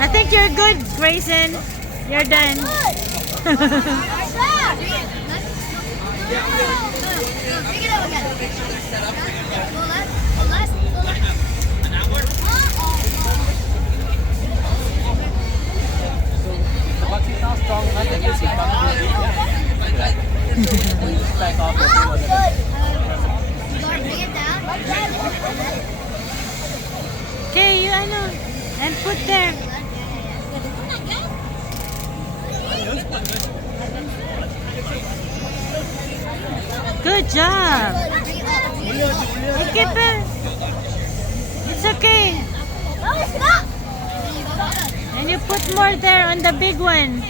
I think you're good, Grayson. You're done. Okay, you ano, and put there. Good job. Keep it. It's okay. And you put more there on the big one.